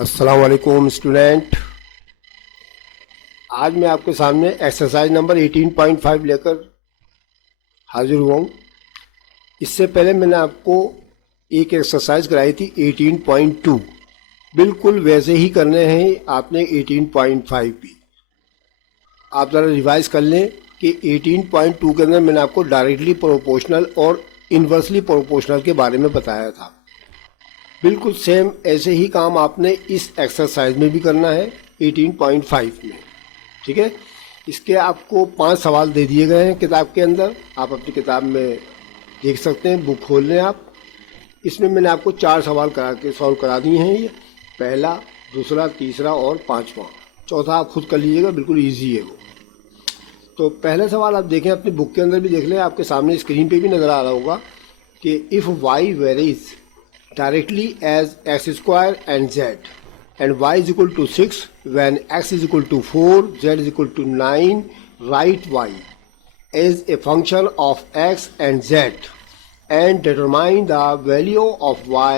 अस्सलाम वालेकुम स्टूडेंट। आज मैं आपके सामने एक्सरसाइज नंबर 18.5 लेकर हाजिर हुआ हूँ। इससे पहले मैंने आपको एक एक्सरसाइज कराई थी 18.2, बिल्कुल वैसे ही करने हैं आपने 18.5 भी। आप ज़रा रिवाइज कर लें कि 18.2 के अंदर मैंने आपको डायरेक्टली प्रोपोर्शनल और इन्वर्सली प्रोपोर्शनल के बारे में बताया था। बिल्कुल सेम ऐसे ही काम आपने इस एक्सरसाइज में भी करना है 18.5 में। ठीक है, इसके आपको 5 सवाल दे दिए गए हैं किताब के अंदर। आप अपनी किताब में देख सकते हैं, बुक खोल लें आप। इसमें मैंने आपको 4 सवाल सॉल्व करा दिए हैं। ये पहला, दूसरा, तीसरा और 5वां। चौथा आप खुद कर लीजिएगा, बिल्कुल ईजी है वो। तो पहले सवाल आप देखें, अपनी बुक के अंदर भी देख लें, आपके सामने स्क्रीन पे भी नज़र आ रहा होगा कि if y varies directly as x square and z and y is equal to 6 when x is equal to 4, z is equal to 9, write y as a function of x and z and determine the value of y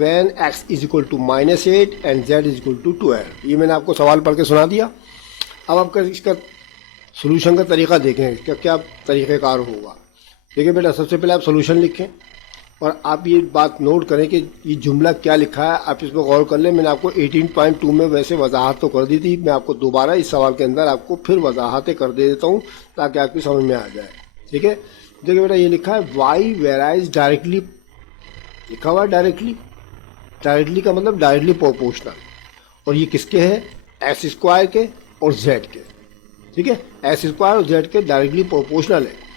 when x is equal to -8 and z is equal to 12। ये मैंने आपको सवाल पढ़ के सुना दिया। अब आपका इसका सोल्यूशन का तरीका देखें, इसका क्या तरीक़ेकार होगा। देखिए बेटा, सबसे पहले आप सोल्यूशन लिखें और आप ये बात नोट करें कि ये जुमला क्या लिखा है, आप इस पर गौर कर लें। मैंने आपको 18.2 में वैसे वजाहत तो कर दी थी, मैं आपको दोबारा इस सवाल के अंदर आपको फिर वजाहतें कर दे देता हूँ ताकि आपकी समझ में आ जाए। ठीक है, देखिए बेटा, ये लिखा है वाई वेराइज डायरेक्टली, लिखा हुआ है डायरेक्टली। डायरेक्टली का मतलब डायरेक्टली प्रोपोर्शनल, और ये किसके हैं? एक्स स्क्वायर के और जेड के। ठीक है, एक्स स्क्वायर और जेड के डायरेक्टली प्रोपोर्शनल है।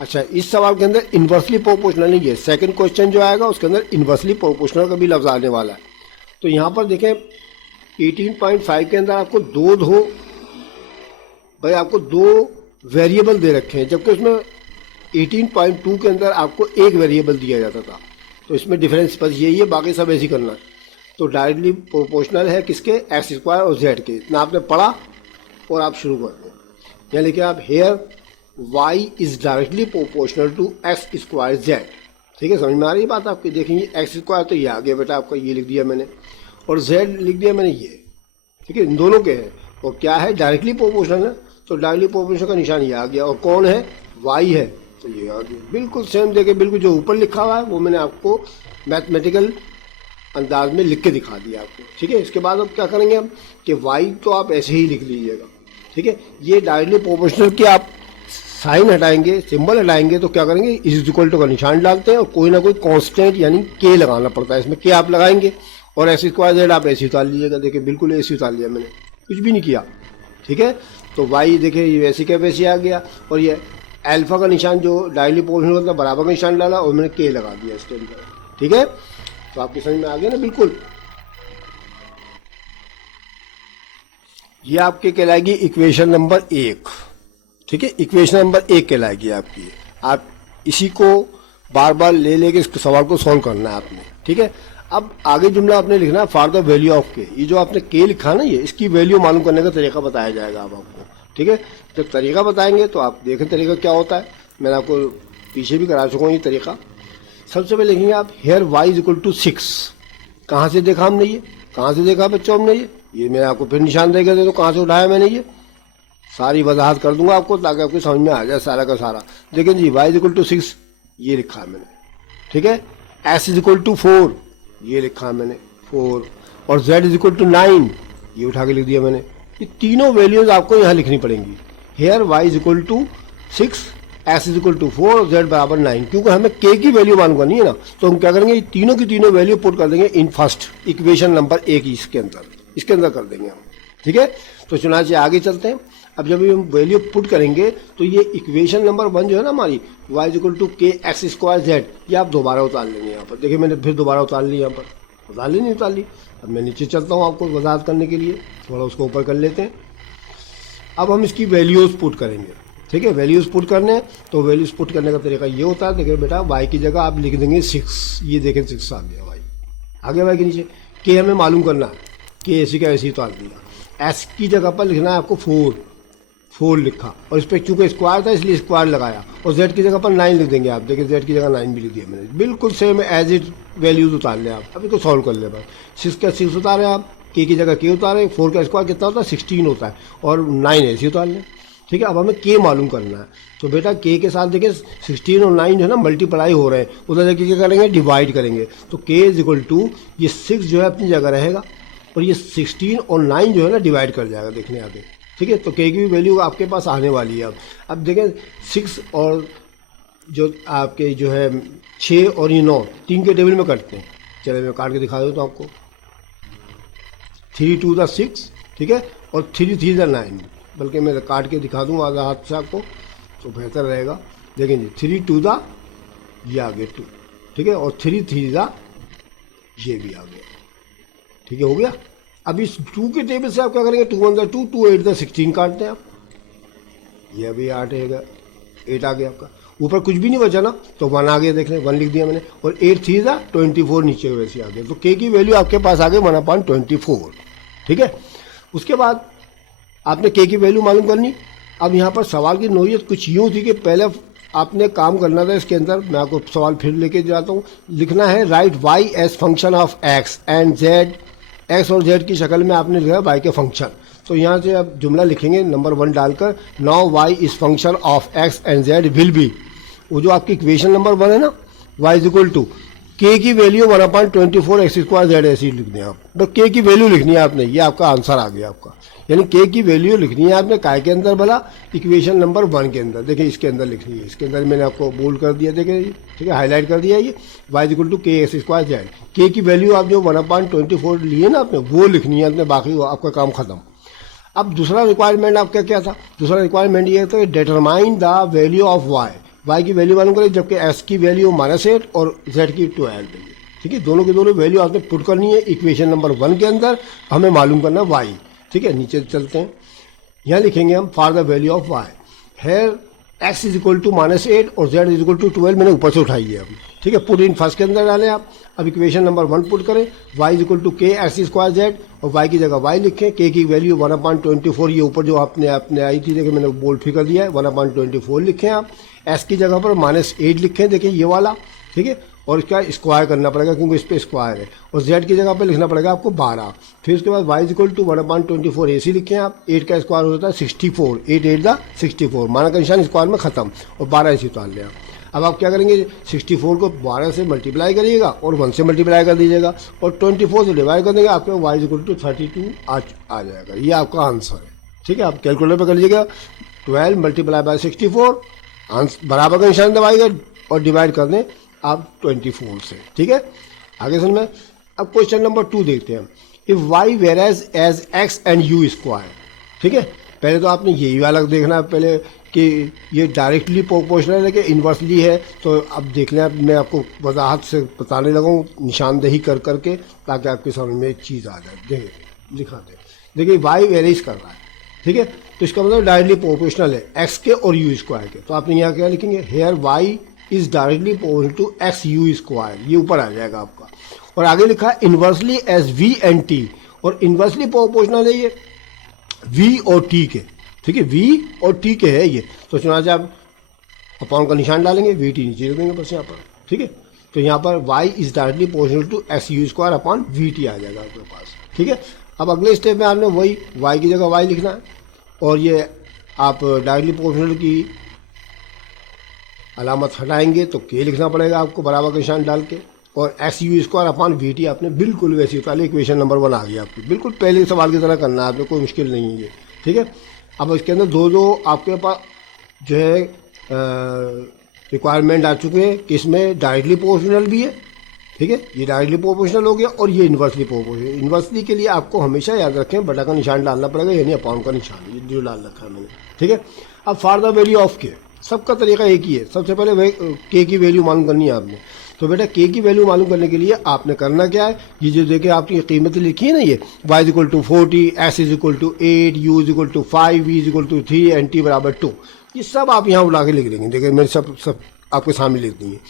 अच्छा, इस सवाल के अंदर इन्वर्सली प्रोपोर्शनल नहीं है। सेकंड क्वेश्चन जो आएगा उसके अंदर इन्वर्सली प्रोपोर्शनल का भी लफ्ज़ आने वाला है। तो यहाँ पर देखें 18.5 के अंदर आपको आपको दो वेरिएबल दे रखे हैं, जबकि उसमें 18.2 के अंदर आपको एक वेरिएबल दिया जाता था। तो इसमें डिफरेंस बस यही है, बाकी सब ऐसे ही करना है। तो डायरेक्टली प्रोपोर्शनल है किसके? एक्स स्क्वायर और जेड के। इतना आपने पढ़ा और आप शुरू कर दें। यहाँ लिखे आप here y is directly proportional to x square z. ठीक है, समझ में आ रही है बात आपकी। देखेंगे एक्स स्क्वायर तो ये आ गया बेटा आपका, ये लिख दिया मैंने, और जेड लिख दिया मैंने ये। ठीक है, इन दोनों के हैं। और क्या है? डायरेक्टली प्रोपोर्शनल है, तो डायरेक्टली प्रोपोर्शनल का निशान ये आ गया। और कौन है? y है, तो ये आ गया। बिल्कुल सेम। देखिए, बिल्कुल जो ऊपर लिखा हुआ है वो मैंने आपको मैथमेटिकल अंदाज में लिख के दिखा दिया आपको। ठीक है, इसके बाद अब क्या करेंगे हम कि y तो आप ऐसे ही लिख लीजिएगा। ठीक है, ये डायरेक्टली प्रोपोर्शनल की आप साइन हटाएंगे, सिंबल हटाएंगे, तो क्या करेंगे? इज इक्वल टू का निशान डालते हैं और कोई ना कोई कांस्टेंट यानी के लगाना पड़ता है। इसमें के आप लगाएंगे और एक्स स्क्वायर जेड आप ऐसे उतार लीजिएगा। देखिए, बिल्कुल ऐसे उतार लिया मैंने, कुछ भी नहीं किया। ठीक है, तो वाई देखिए ये वैसे क्या वैसे आ गया, और ये अल्फा का निशान जो डायरेक्टली प्रोपोर्शनल होता है बराबर का निशान डाला और मैंने के लगा दिया इस टाइम पर। ठीक है, तो आपकी समझ में आ गया ना बिल्कुल। ये आपके कहलाएगी इक्वेशन नंबर 1। ठीक है, इक्वेशन नंबर 1 कहलाएगी आपकी। आप इसी को बार बार ले लेके इस सवाल को सॉल्व करना है आपने। ठीक है, अब आगे जुमला आपने लिखना है फॉर द वैल्यू ऑफ के। ये जो आपने के लिखा ना, ये इसकी वैल्यू मालूम करने का तरीका बताया जाएगा अब आपको। ठीक है, जब तरीका बताएंगे तो आप देखें तरीका क्या होता है। मैंने आपको पीछे भी करा चुका हूँ ये तरीका। सबसे पहले लिखेंगे आप here y is equal to 6। कहाँ से देखा हमने ये? कहाँ से देखा बच्चों हमने ये मैं आपको फिर निशान देगा दे, तो कहाँ से उठाया मैंने ये सारी वजाहत कर दूंगा आपको ताकि आपको समझ में आ जाए सारा का सारा। देखिए जी, y इज इक्वल टू 6 ये लिखा है मैंने। ठीक है, s इज इक्वल टू 4 ये लिखा है मैंने 4, और z इज इक्वल टू 9 ये उठा के लिख दिया मैंने। ये तीनों वैल्यूज आपको यहाँ लिखनी पड़ेंगी। Here y is equal to 6, s is equal to 4 और z बराबर 9। क्योंकि हमें k की वैल्यू मालूम करनी है ना, तो हम क्या करेंगे? ये तीनों की तीनों वैल्यू पुट कर देंगे इन फर्स्ट इक्वेशन नंबर 1 इसके अंदर कर देंगे हम। ठीक है, तो चुनाचे आगे चलते हैं। अब जब हम वैल्यू पुट करेंगे तो ये इक्वेशन नंबर 1 जो है ना हमारी, y इज इक्वल टू के एक्स स्क्वायर जेड, ये आप दोबारा उतार लेंगे यहाँ पर। देखिए, मैंने फिर दोबारा उतार ली यहाँ पर, उतार ली नहीं उतार ली। अब मैं नीचे चलता हूँ आपको वजाहत करने के लिए, थोड़ा उसको ऊपर कर लेते हैं। अब हम इसकी वैल्यूज़ पुट करेंगे। ठीक है, वैल्यूज़ पुट करने हैं, तो वैल्यूज़ पुट करने का तरीका ये होता है। देखिए बेटा, y की जगह आप लिख देंगे 6। ये देखें 6 आ गया y, आगे y के नीचे के हमें मालूम करना है, के ऐसी का ऐसी उतार दिया। s की जगह पर लिखना है आपको 4 4 लिखा और इस पर चूंकि स्क्वायर था इसलिए स्क्वायर लगाया और z की जगह पर 9 लिख देंगे आप। देखिए z की जगह 9 भी लिख दिया मैंने, बिल्कुल सेम एज इट वैल्यूज उतार लें आप। अभी को सॉल्व कर ले बस। 6 का 6 उतारे आप, k की जगह k उतारे, 4 का स्क्वायर कितना होता है 16 होता है और 9 ऐसे उतार लें। ठीक है, अब हमें k मालूम करना है तो बेटा k के साथ देखिए 16 और 9 जो है ना मल्टीप्लाई हो रहे हैं, उधर जाके क्या करेंगे डिवाइड करेंगे। तो k इज इक्वल टू ये 6 जो है अपनी जगह रहेगा और ये 16 और 9 जो है ना डिवाइड कर जाएगा देखने आगे। ठीक है, तो k की भी वैल्यू आपके पास आने वाली है। अब देखें 6 और जो आपके जो है 6 और ये 9 3 के टेबल में करते हैं। चलिए मैं काट के दिखा देता हूँ आपको। 3 2 6, ठीक है, और 3 3 9, बल्कि मैं काट के दिखा दूँ आधा हाथ से आपको तो बेहतर रहेगा। देखें जी 3 2 ये आ गया 2, ठीक है, और 3 3 ये भी आ गया। ठीक है, हो गया। अब इस 2 के टेबल से आप क्या करेंगे 2 1 2 2 8 16 काटते हैं आप, ये अभी 8 है 8 आ गया आपका। ऊपर कुछ भी नहीं बचा ना तो 1 आ गया, देख लें 1 लिख दिया मैंने, और 8 3 24 नीचे वैसे आ गया। तो k की वैल्यू आपके पास आ गई 1/24। ठीक है, उसके बाद आपने k की वैल्यू मालूम करनी। अब यहाँ पर सवाल की नोयत कुछ यूँ थी कि पहले आपने काम करना था इसके अंदर, मैं आपको सवाल फिर लेके जाता हूँ। लिखना है right y as function of x and z, x और z की शक्ल में आपने लिखा y के फंक्शन। तो यहाँ से आप जुमला लिखेंगे नंबर 1 डालकर, now y is function of x and z will be, वो जो आपकी इक्वेशन नंबर 1 है ना, y is equal to k की वैल्यू 1/24 x स्क्वायर z ऐसी लिख दें आप। तो k की वैल्यू लिखनी है आपने, ये आपका आंसर आ गया आपका। यानी k की वैल्यू लिखनी है आपने काय के अंदर भला, इक्वेशन नंबर 1 के अंदर। देखिए इसके अंदर लिखनी है, इसके अंदर मैंने आपको बोल्ड कर दिया, देखिए ठीक है, हाईलाइट कर दिया ये y is equal to k x square z। k की वैल्यू आप जो 1/24 लिए ना आपने वो लिखनी है आपने, बाकी आपका काम खत्म। अब दूसरा रिक्वायरमेंट आपका क्या था? दूसरा रिक्वायरमेंट ये था determine the value of y की वैल्यू मालूम करें, जबकि s की वैल्यू -8 और z की 12। ठीक है, दोनों की दोनों वैल्यू आपने पुट करनी है इक्वेशन नंबर 1 के अंदर, हमें मालूम करना y। ठीक है, नीचे चलते हैं, यहाँ लिखेंगे हम for the value of y here x is equal to -8 और z इज इक्वल टू 12, मैंने ऊपर से उठाई है अभी। ठीक है, पुट इन फर्स्ट के अंदर डालें आप। अब इक्वेशन नंबर 1 पुट करें, y is equal to k x square z, और y की जगह y लिखें, k की वैल्यू 1/24, ये ऊपर जो आपने आई थी देखिए मैंने बोल्ड फिगर दिया है 1/24 लिखें आप। s की जगह पर -8 लिखें, देखिए ये वाला। ठीक है, और इसका स्क्वायर करना पड़ेगा क्योंकि इस पर स्क्वायर है, और z की जगह पे लिखना पड़ेगा आपको 12। फिर उसके बाद y इज इक्वल टू 1/24 ऐसी लिखें आप। 8 का स्क्वायर हो जाता है 64, 8 8 64, माना का निशान स्क्वायर में खत्म, और 12 ऐसी उतार लिया। अब आप क्या करेंगे 64 को 12 से मल्टीप्लाई करिएगा और 1 से मल्टीप्लाई कर दीजिएगा और 24 से डिवाइड कर देंगे, आपके y इज इक्वल टू 32 आ जाएगा। ये आपका आंसर है। ठीक है, आप कैलकुलेटर पर कर लीजिएगा, 12 मल्टीप्लाई बाय 64, बराबर का निशान दबाइएगा और डिवाइड कर दें आप 24 से। ठीक है, आगे समझ में। अब क्वेश्चन नंबर 2 देखते हैं, if y varies as x and u square. ठीक है, पहले तो आपने यही वाला देखना है पहले कि ये डायरेक्टली प्रोपोर्शनल है कि इन्वर्सली है। तो अब देख लें, मैं आपको वजाहत से बताने लगा हूँ निशानदेही कर करके, ताकि आपके समझ में एक चीज़ आ जाए। देखिए दिखाते हैं, देखिए y वेरीज कर रहा है। ठीक है, तो इसका मतलब डायरेक्टली प्रोपोर्शनल है x के और u स्क्वायर के। तो आपने यहाँ क्या लिखेंगे, here y is directly proportional to x u square, ये ऊपर आ जाएगा आपका। और आगे लिखा है inversely as v and t, और इन्वर्सली प्रोपोर्शनल है ये v और t के। ठीक है, v और t के है ये, तो चुना से आप अपॉन का निशान डालेंगे, v t नीचे देंगे बस यहाँ पर। ठीक है, तो यहाँ पर y is directly proportional to x u square upon v t आ जाएगा आपके पास। ठीक है, अब अगले स्टेप में आपने वही y की जगह y लिखना है, और ये आप डायरेक्टली प्रोपोर्शनल की अलामत हटाएंगे तो k लिखना पड़ेगा आपको बराबर का निशान डाल के, और x you square upon we T आपने बिल्कुल वैसी उतार, इक्वेशन नंबर 1 आ गई आपकी, बिल्कुल पहले सवाल की तरह करना है आपने, कोई मुश्किल नहीं है ये। ठीक है, अब इसके अंदर दो आपके पास जो है रिक्वायरमेंट आ चुके हैं कि इसमें डायरेक्टली प्रोपोर्शनल भी है। ठीक है, ये डायरेक्टली प्रोपोर्शनल हो गया, और ये इन्वर्सली प्रोपोर्शनल। इन्वर्सली के लिए आपको हमेशा याद रखें बटा का निशान डालना पड़ेगा, यानी अपॉन का निशान, ये जो डाल रखा है मैंने। ठीक है, अब फॉर द वैल्यू ऑफ के, सबका तरीका एक ही है। सबसे पहले के की वैल्यू मालूम करनी है आपने। तो बेटा के की वैल्यू मालूम करने के लिए आपने करना क्या है, ये जो देखिए आपकी कीमतें लिखी है ना, ये y is equal to 40, s is equal to 8, u is equal to 5, v is equal to 3 and t बराबर 2, ये सब आप यहाँ उड़ा के लिख देंगे। देखिए मैंने सब आपके सामने लिख दी है।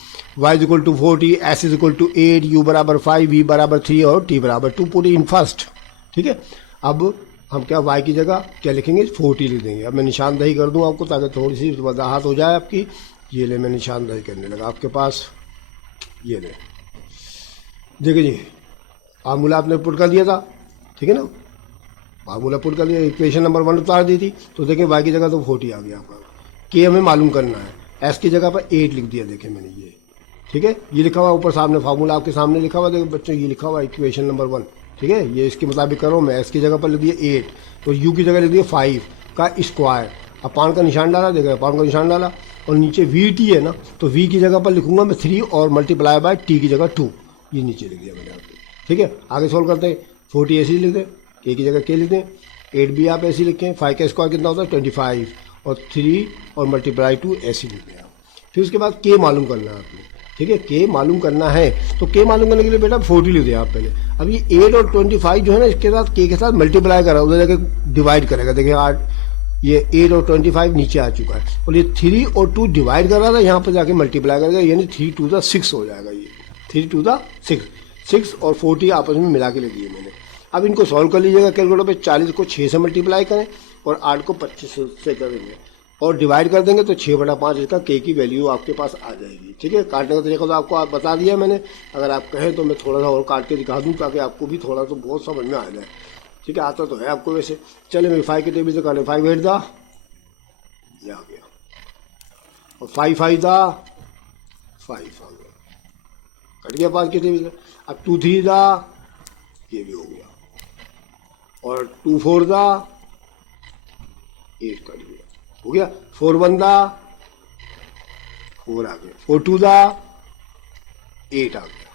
y is equal to 40, s is equal to 8, u बराबर 5, v बराबर 3 और t बराबर 2, पुट इन फर्स्ट। ठीक है, अब हम क्या y की जगह क्या लिखेंगे 40 लिख देंगे। अब मैं निशानदही कर दूं आपको ताकि थोड़ी सी वजाहत हो जाए आपकी। ये ले मैं निशानदही करने लगा आपके पास, ये ले देखिए जी, फार्मूला आपने पुट कर दिया था, ठीक है ना, फार्मूला पुट कर दिया, इक्वेशन नंबर 1 उतार दी थी, तो देखिए y की जगह तो 40 आ गया आपका। के हमें मालूम करना है, s की जगह पर 8 लिख दिया, देखें मैंने ये, ठीक है, ये लिखा हुआ ऊपर सामने फार्मूला आपके सामने लिखा हुआ, देखो बच्चों ये लिखा हुआ इक्वेशन नंबर 1, ठीक है, ये इसके मुताबिक करो। मैं s की जगह पर लिख दिया 8, तो u की जगह लिख दिया 5 का स्क्वायर, अपान का निशान डाला, देखो अपान का निशान डाला, और नीचे VT है ना, तो v की जगह पर लिखूंगा मैं 3 और मल्टीप्लाई बाय t की जगह 2, ये नीचे लिख दिया मैंने आपको, ठीक है। आगे सोल्व करते हैं, 40 ऐसे ही लिख दें, k की जगह k लिख दें, 8 भी आप ऐसे ही लिखें, 5 का स्क्वायर कितना होता है 25, और 3 और मल्टीप्लाई 2 ऐसे लिख दें आप। फिर उसके बाद k मालूम करना है आपने, ठीक है, k मालूम करना है, तो k मालूम करने के लिए बेटा 40 लिख दें आप पहले। अब ये 8 और 25 जो है ना, इसके साथ k के साथ मल्टीप्लाई करा, उधर जाकर डिवाइड करेगा, देखिए 8, ये 8 और 25 नीचे आ चुका है, और ये 3 और 2 डिवाइड कर रहा था, यहाँ पर जाके मल्टीप्लाई करेगा, यानी 3 2 द 6 हो जाएगा, ये 3 2 द 6 और 40 आपस में मिला के लिख दिए मैंने। अब इनको सॉल्व कर लीजिएगा कैलकुलेटर पे, 40 को 6 से मल्टीप्लाई करें और 8 को 25 से करेंगे और डिवाइड कर देंगे, तो 6/5 इसका k की वैल्यू आपके पास आ जाएगी, ठीक है। काटने का तरीका तो आपको आप बता दिया मैंने, अगर आप कहें तो मैं थोड़ा सा और काट के दिखा दूँ ताकि आपको भी थोड़ा तो बहुत समझ में आ जाए, ठीक है, आता तो है आपको वैसे। चले मैं 5 के टेबल से काटे, 5 8 दा, ये आ गया, और 5 5 दा 5 आ गया, कट गया 5 के टेबल से। अब 2 3 दा, ये भी हो गया, और 2 4 दा 8 कट गया, हो गया। 4 1 दा 4 आ गया, 4 2 दा 8 आ गया,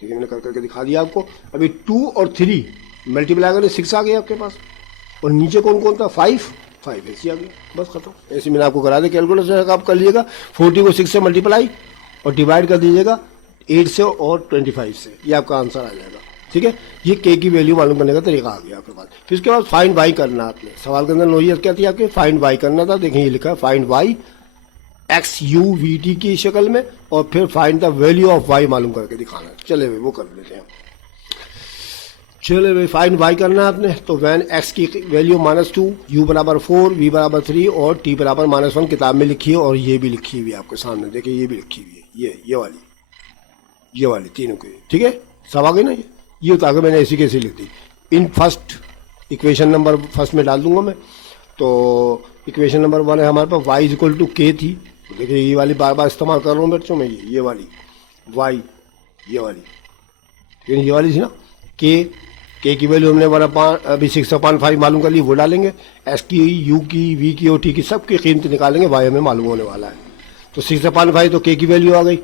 ठीक है, मैंने कर करके दिखा दिया आपको। अभी 2 और 3 मल्टीप्लाई करें 6 आ गया आपके पास, और नीचे कौन कौन था 5 ऐसे आ गया, बस खत्म। ऐसे मैंने आपको करा दिया, कैलकुलेटर से आप कर लीजिएगा, 40 को 6 से मल्टीप्लाई और डिवाइड कर दीजिएगा 8 से और 25 से, ये आपका आंसर आ जाएगा, ठीक है। ये k की वैल्यू मालूम करने का तरीका आ गया आपके पास। फिर उसके बाद फाइंड y करना, आपने सवाल के अंदर नोइयत क्या थी आपके, फाइंड y करना था, देखिए ये लिखा है find y x u v t की शक्ल में, और फिर find the value of y मालूम करके दिखाना है। चले भाई वो कर लेते हैं, चले भाई फाइंड y करना है आपने, तो वैन x की वैल्यू -2, u बराबर 4, v बराबर 3 और t बराबर -1 किताब में लिखी है, और ये भी लिखी हुई है आपके सामने, देखिए ये भी लिखी हुई है, ये वाली तीनों की, ठीक है, सब आ गई ना। ये उतार के मैंने ऐसी कैसे लिख दी, in first equation number first में डाल दूंगा मैं। तो इक्वेशन नंबर 1 है हमारे पास y = k थी, तो देखिए ये वाली बार बार इस्तेमाल कर रहा हूँ बच्चों में, ये वाली y, ये वाली, लेकिन ये वाली थी ना k की वैल्यू हमने अभी 6/5 मालूम कर ली, वो डालेंगे, s की, u की, v की और t की सब की कीमत निकालेंगे, y हमें मालूम होने वाला है। तो 6/5 तो k की वैल्यू आ गई,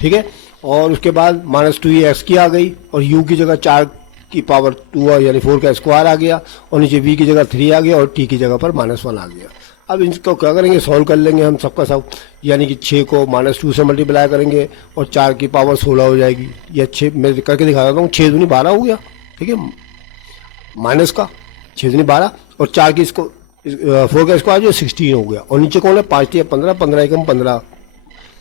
ठीक है, और उसके बाद -2 ये x की आ गई, और u की जगह 4 की पावर 2 यानी 4 का स्क्वायर आ गया, और नीचे v की जगह 3 आ गया, और t की जगह पर -1 आ गया। अब इनको क्या करेंगे, सॉल्व कर लेंगे हम सबका सब, यानी कि 6 को -2 से मल्टीप्लाई करेंगे और 4 की पावर 16 हो जाएगी, या 6 मैं करके दिखा देता हूँ, 6 दूनी 12 हो गया, ठीक है, माइनस का 6 दूनी 12 और 4 की इसको 4 का स्क्वायर जो 16 हो गया, और नीचे कौन है 5 या 15, 15 एकम 15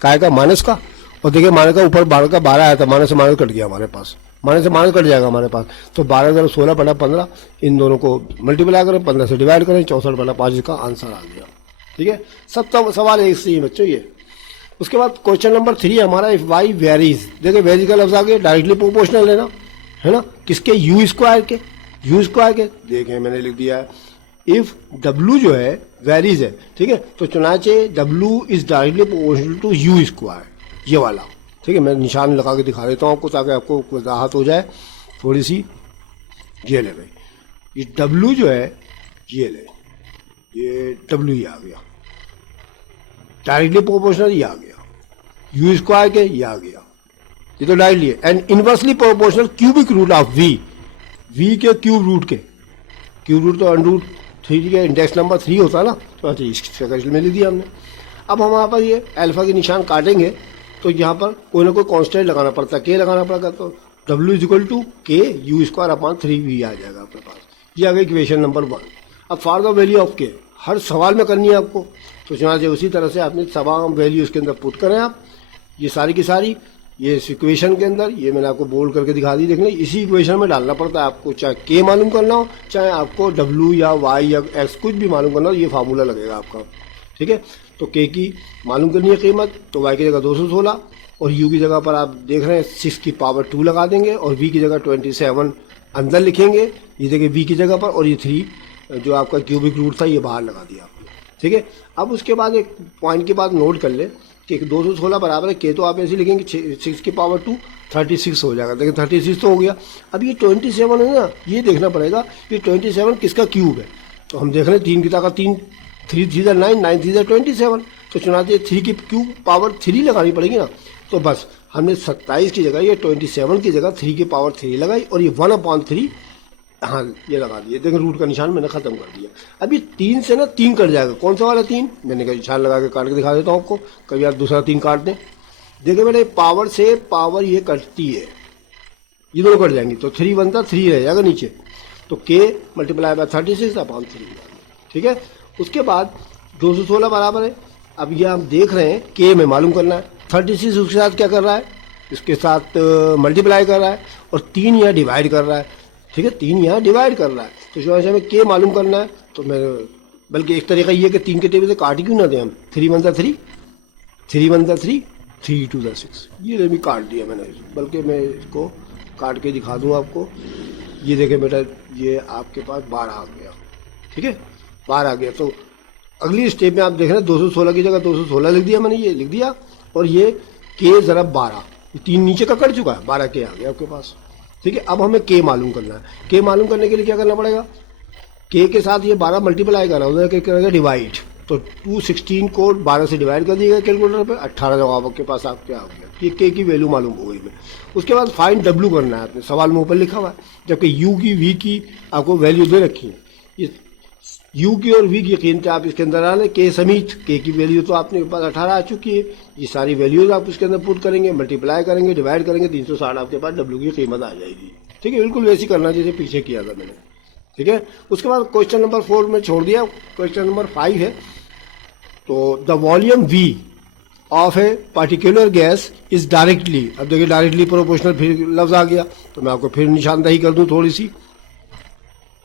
काय का माइनस का, और देखिए माइनस का ऊपर 12 का 12 आया था, माइनस से माइनस कट गया हमारे पास, माइनस से माइनस कट जाएगा हमारे पास, तो 12 16/15 इन दोनों को मल्टीप्लाई करें, 15 से डिवाइड करें, 64/5 इसका आंसर आ गया, ठीक है। सब सवाल एक से ही बच्चों ये। उसके बाद क्वेश्चन नंबर 3 हमारा, इफ y वेरीज, देखिए वेरीज का लफ्ज आ गया, डायरेक्टली प्रोपोर्शनल लेना है ना, किसके u स्क्वायर के, देखिए मैंने लिख दिया है इफ w जो है वेरीज है, ठीक है, तो चुनाचे w is directly proportional to u square, ये वाला, ठीक है, मैं निशान लगा के दिखा देता हूँ आपको ताकि आपको वजाहत हो जाए थोड़ी सी। ये ले भाई, ये w जो है, ये ले, ये w ये आ गया, डायरेक्टली प्रोपोर्शनल ये आ गया, u स्क्वायर के ये आ गया, ये तो डायरेक्टली है, and inversely proportional cubic root of v के क्यूब रूट तो √3 के इंडेक्स नंबर 3 होता है ना, तो अच्छा इसके में लिख दिया हमने। अब हम वहाँ पर ये अल्फा के निशान काटेंगे, तो यहाँ पर कोई ना कोई कांस्टेंट लगाना पड़ता है, k लगाना पड़ेगा, तो w = k u²/3v आ जाएगा आपके पास, ये आ गई इक्वेशन नंबर 1। अब for the value of k हर सवाल में करनी है आपको, तो चुनाचे उसी तरह से आपने तमाम वैल्यू उसके अंदर पुट करें आप, ये सारी की सारी, ये इस इक्वेशन के अंदर, ये मैंने आपको बोल्ड करके दिखा दी, देखना इसी इक्वेशन में डालना पड़ता है आपको, चाहे के मालूम करना हो, चाहे आपको डब्ल्यू या वाई या एक्स कुछ भी मालूम करना हो, ये फार्मूला लगेगा आपका। ठीक है, तो के की मालूम करनी है कीमत, तो वाई की जगह 216 और यू की जगह पर आप देख रहे हैं 6 की पावर 2 लगा देंगे और वी की जगह 27 अंदर लिखेंगे, ये देखिए वी की जगह पर, और ये 3 जो आपका क्यूबिक रूट था ये बाहर लगा दिया आपने। ठीक है, अब उसके बाद एक पॉइंट की बात नोट कर ले कि 216 बराबर है के, तो आप ऐसे लिखेंगे 6 की पावर 2 36 हो जाएगा। देखिए 36 तो हो गया। अब ये 27 है ना, ये देखना पड़ेगा ये 27 किसका क्यूब है। तो हम देख रहे हैं 3 की ताकत 3, 3 3 9, 9 3 27, तो चुनाचे 3 की क्यूब पावर 3 लगानी पड़ेगी ना। तो बस हमने 27 की जगह ये 27 की जगह 3 की पावर 3 लगाई और ये 1/3 हाँ ये लगा दिए। देखिए रूट का निशान मैंने खत्म कर दिया। अब ये 3 से ना 3 कट जाएगा। कौन सा वाला 3? मैंने कहा निशान लगा के काट के दिखा देता हूँ आपको, कभी आप दूसरा 3 काट दें। देखिए बेटे पावर से पावर ये कटती है, ये दोनों कट जाएंगी तो 3 बनता 3 रह जाएगा नीचे, तो के मल्टीप्लाई बाय 36/3। ठीक है, उसके बाद 216 बराबर है। अब ये आप देख रहे हैं के में मालूम करना है, 36 उसके साथ क्या कर रहा है, इसके साथ मल्टीप्लाई कर रहा है और 3 यहाँ डिवाइड कर रहा है। ठीक है, 3 यहाँ डिवाइड कर रहा है, तो जो हमें के मालूम करना है तो मैं बल्कि एक तरीका ये कि 3 के टेबल से काट क्यों ना दें हम, 3 1 3, 3 1 3, 3 2 6, ये भी काट दिया मैंने, बल्कि मैं इसको काट के दिखा दूँ आपको। ये देखें बेटा ये आपके पास 12 आ गया। ठीक है, 12 आ गया। तो अगली स्टेप में आप देख रहे हैं 216 की जगह 216 लिख दिया मैंने, ये लिख दिया, और ये के ज़रब 12, ये 3 नीचे का कट चुका है, 12 के आ गया आपके पास। ठीक है, अब हमें के मालूम करना है। के मालूम करने के लिए क्या करना पड़ेगा, के साथ ये 12 मल्टीप्लाई करना, उधर क्या करेगा डिवाइड, तो 216 को 12 से डिवाइड कर दिएगा कैलकुलेटर पे, 18 जवाब आपके पास आपके आ गया। ये के की वैल्यू मालूम हो गई। उसके बाद फाइंड डब्ल्यू करना है, आपने सवाल में ऊपर लिखा हुआ है, जबकि यू की वी की आपको वैल्यू दे रखी है। ये यू की और वी की कीमतें आप इसके अंदर डालें के समीत, के की वैल्यू तो आपने पास 18 आ चुकी है, ये सारी वैल्यूज आप उसके अंदर पुट करेंगे, मल्टीप्लाई करेंगे, डिवाइड करेंगे, 360 आपके पास डब्ल्यू की कीमत आ जाएगी। ठीक है, बिल्कुल वैसी करना जैसे पीछे किया था मैंने। ठीक है, उसके बाद क्वेश्चन नंबर 4 में छोड़ दिया, क्वेश्चन नंबर 5 है। तो the volume we of a particular gas is directly, अब देखिए डायरेक्टली प्रोपोर्शनल फिर लफ्ज आ गया, तो मैं आपको फिर निशानदही कर दूं थोड़ी सी।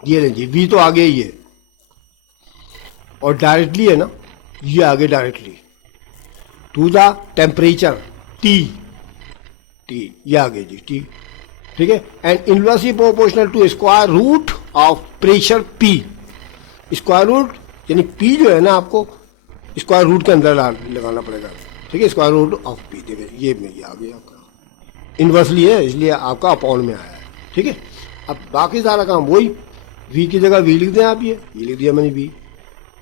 ये लीजिए वी तो आगे ही है और डायरेक्टली है ना, ये आगे directly to the temperature T, ये आगे जी टी। ठीक है, and inversely proportional to square root of pressure P. Square root यानी पी जो है ना आपको स्क्वायर रूट के अंदर लगाना पड़ेगा। ठीक है, स्क्वायर रूट ऑफ पी, देखिए ये में ये आ गया आपका, इनवर्सली है इसलिए आपका अपॉन में आया है। ठीक है, अब बाकी सारा काम वही, वी की जगह वी लिख दें आप, ये लिख दिया मैंने वी,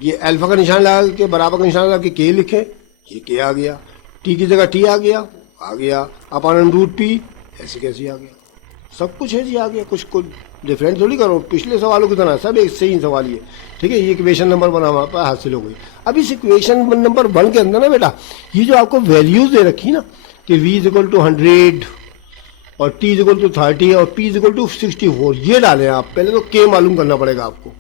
ये अल्फा का निशान लगा के बराबर का निशान लगा के के लिखें, ये के आ गया, टी की जगह टी आ गया अपॉन रूट पी, ऐसे कैसे आ गया, सब कुछ है जी आ गया, कुछ डिफरेंट थोड़ी करो, पिछले सवालों की तरह सब एक सही सवाल ही है। ठीक है, ये इक्वेशन नंबर 1 हमारे पास हासिल हो गई। अब इस इक्वेशन नंबर 1 के अंदर ना बेटा ये जो आपको वैल्यूज दे रखी ना कि v इज इक्वल टू 100 और t इज इक्वल टू 30 और p इज इक्वल टू 64, ये डालें आप। पहले तो k मालूम करना पड़ेगा आपको,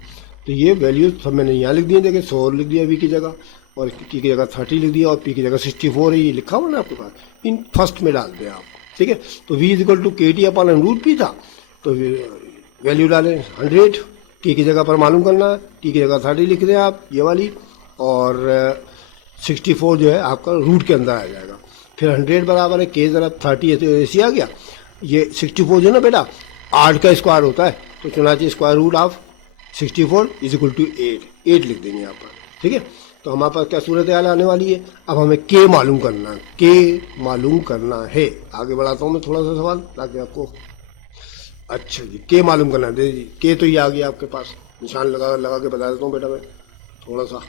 तो ये वैल्यूज सब मैंने यहाँ लिख दिए, देखिए 100 लिख दिया v की जगह और t की जगह 30 लिख दिया और p की जगह 64 है, ये लिखा हुआ ना आपके पास, इन फर्स्ट में डाल दें आप। ठीक है, तो v इज इक्वल टू के टी अपॉन रूट पी था, तो वैल्यू डालें 100, टी की जगह पर मालूम करना है, टी की जगह 30 लिख दें आप ये वाली, और 64 जो है आपका रूट के अंदर आ जाएगा। फिर 100 बराबर है के ज़रब 30 है, तो ऐसे आ गया। ये 64 जो है ना बेटा 8 का स्क्वायर होता है, तो चुनाचे square root of 64 is equal to 8 लिख देंगे यहाँ पर। ठीक है, तो हमारे पास क्या सूरत हाल आने वाली है, अब हमें के मालूम करना है। आगे बढ़ाता हूँ मैं थोड़ा सा सवाल ताकि आपको, अच्छा जी के मालूम करना है जी, के तो ये आ गया आपके पास, निशान लगा के बता देता हूँ बेटा मैं थोड़ा सा,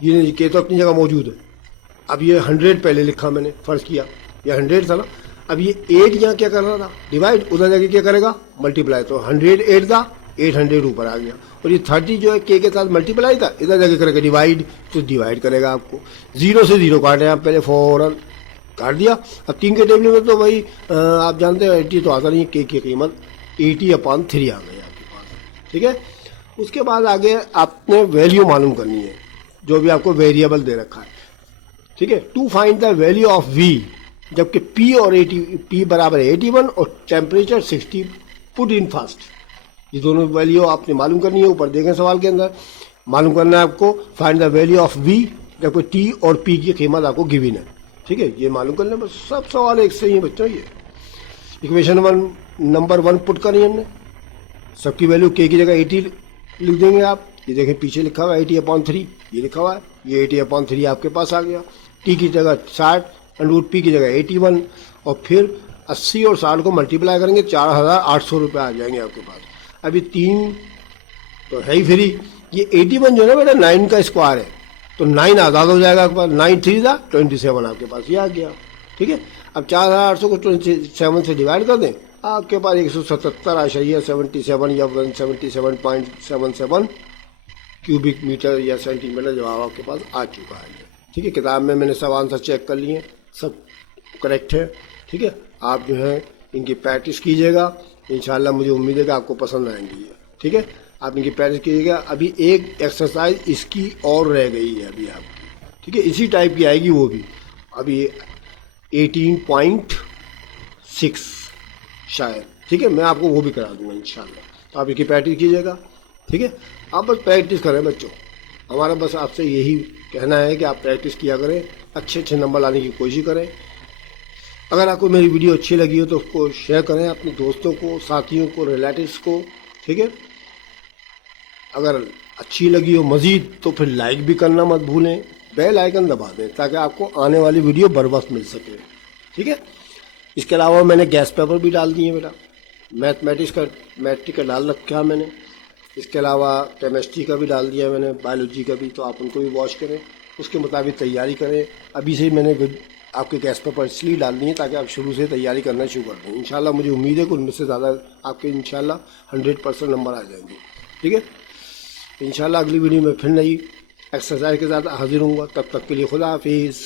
ये नहीं के तो अपनी जगह मौजूद है। अब ये 100 पहले लिखा मैंने, फर्ज किया ये 100 था ना, अब ये 8 यहाँ क्या कर रहा था डिवाइड, उधर जाके क्या करेगा मल्टीप्लाई, तो 108 था 800 ऊपर आ गया, और ये 30 जो है के साथ मल्टीप्लाई था, इधर जाके करेगा डिवाइड, तो डिवाइड करेगा आपको, 0 से 0 काटे आप पहले फौरन काट दिया। अब 3 के टेबल में तो भाई आप जानते हैं 80 तो आता नहीं है, के की कीमत 80/3 आ गई आपके पास। ठीक है, उसके बाद आगे आपने वैल्यू मालूम करनी है जो भी आपको वेरिएबल दे रखा है। ठीक है, to find the value of v जबकि P बराबर 81 और टेम्परेचर 60 पुट इन फास्ट। ये दोनों वैल्यू आपने मालूम करनी है, ऊपर देखें सवाल के अंदर मालूम करना है आपको find the value of V जबकि T और P की कीमत आपको गिवन है। ठीक है, ये मालूम करना बस, सब सवाल एक से ही है बच्चों। ये इक्वेशन नंबर 1 पुट करिए हमने, सबकी वैल्यू K की जगह 80 लिख देंगे आप। ये देखें पीछे लिखा हुआ है 80/3, ये लिखा हुआ है, ये 80/3 आपके पास आ गया। T की जगह 60, √P की जगह 81 और फिर 80 और 60 को मल्टीप्लाई करेंगे 4800 रुपये आ जाएंगे आपके पास। अभी 3 तो है ही फ्री, ये 81 जो है ना बेटा 9 का स्क्वायर है, तो 9 आज़ाद हो जाएगा आपके पास, 9 3 था 27 आपके पास ये आ गया। ठीक है, अब 4800 को 27 से डिवाइड कर दें, आपके पास 177.77 या 177.77 क्यूबिक मीटर या सेंटीमीटर जवाब आपके पास आ चुका है। ठीक है, किताब में मैंने सब आंसर चेक कर लिए, सब करेक्ट है। ठीक है, आप जो है इनकी प्रैक्टिस कीजिएगा, इंशाल्लाह मुझे उम्मीद है कि आपको पसंद आएंगी। ठीक है, आप इनकी प्रैक्टिस कीजिएगा। अभी एक एक्सरसाइज इसकी और रह गई है अभी आपकी। ठीक है, इसी टाइप की आएगी वो भी, अभी 18.6 शायद। ठीक है, मैं आपको वो भी करा दूंगा इंशाल्लाह, तो आप इसकी प्रैक्टिस कीजिएगा। ठीक है, आप बस प्रैक्टिस करें बच्चों, हमारा बस आपसे यही कहना है कि आप प्रैक्टिस किया करें, अच्छे नंबर लाने की कोशिश करें। अगर आपको मेरी वीडियो अच्छी लगी हो तो उसको शेयर करें अपने दोस्तों को, साथियों को, रिलेटिव्स को। ठीक है, अगर अच्छी लगी हो मज़ीद तो फिर लाइक भी करना मत भूलें, बेल आइकन दबा दें ताकि आपको आने वाली वीडियो बर वक्त मिल सके। ठीक है, इसके अलावा मैंने गैस पेपर भी डाल दिए बेटा, मैट्रिक का डाल रखा है मैंने, इसके अलावा केमिस्ट्री का भी डाल दिया मैंने, बायोलॉजी का भी, तो आप उनको भी वॉच करें, उसके मुताबिक तैयारी करें। अभी से ही मैंने आपके गैस पेपर इसलिए डाल दिए ताकि आप शुरू से तैयारी करना शुरू कर दें। इंशाल्लाह मुझे उम्मीद है कि उनमें से ज़्यादा आपके इंशाल्लाह 100% नंबर आ जाएंगे। ठीक है, इंशाल्लाह अगली वीडियो में फिर नई एक्सरसाइज के साथ हाजिर हूँगा, तब तक के लिए खुदा हाफिज़।